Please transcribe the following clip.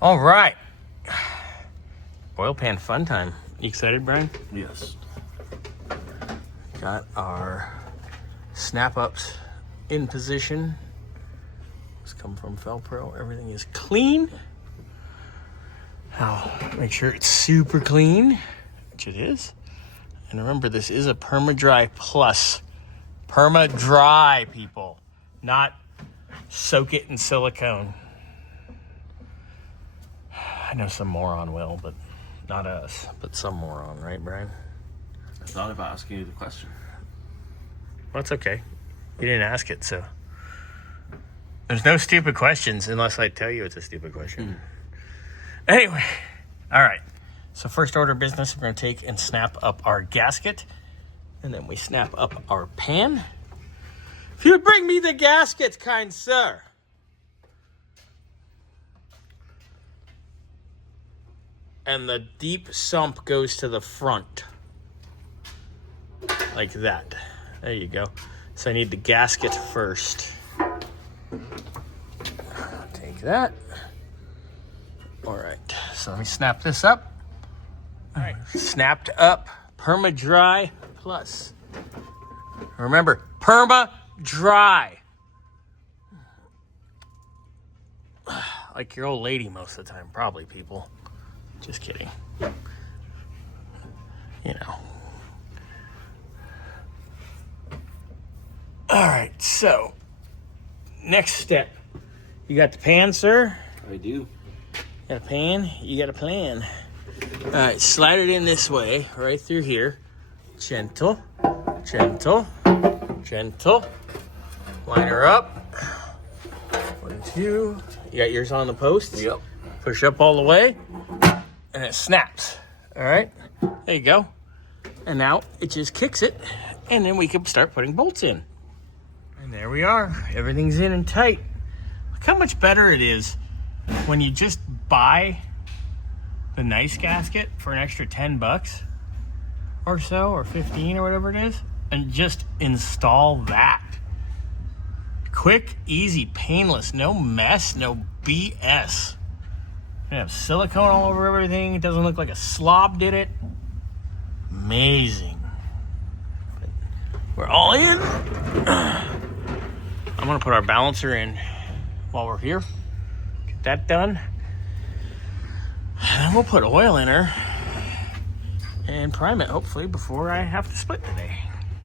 All right. Oil pan fun time. You excited, Brian? Yes. Got our snap-ups in position. This come from Fel-Pro. Everything is clean. I'll make sure it's super clean, which it is. And remember, this is a PermaDRY Plus. PermaDRY, people. Not soak it in silicone. I know some moron will, but not us. But some moron, right, Brian? I thought of asking you the question. Well, it's okay. You didn't ask it, so. There's no stupid questions unless I tell you it's a stupid question. Anyway, all right. So first order of business, we're going to take and snap up our gasket. And then we snap up our pan. If you would bring me the gaskets, kind sir. And the deep sump goes to the front. Like that. There you go. So I need the gasket first. Take that. All right, so let me snap this up. All right, snapped up PermaDRY Plus. Remember, PermaDRY. Like your old lady most of the time, probably, people. Just kidding. You know. All right, so next step. You got the pan, sir? I do. Got a pan? You got a plan. All right, slide it in this way, right through here. Gentle, gentle, gentle. Line her up. 1, 2. You got yours on the post? Yep. Push up all the way, and it snaps. All right, there you go. And now it just kicks it, and then we can start putting bolts in. And there we are. Everything's in and tight. Look how much better it is when you just buy the nice gasket for an extra 10 bucks or so, or 15 or whatever it is, and just install that. Quick, easy, painless, no mess, no BS. You have silicone all over everything. It doesn't look like a slob did it. Amazing. We're all in. I'm gonna put our balancer in while we're here. Get that done. And then we'll put oil in her and prime it, hopefully, before I have to split today.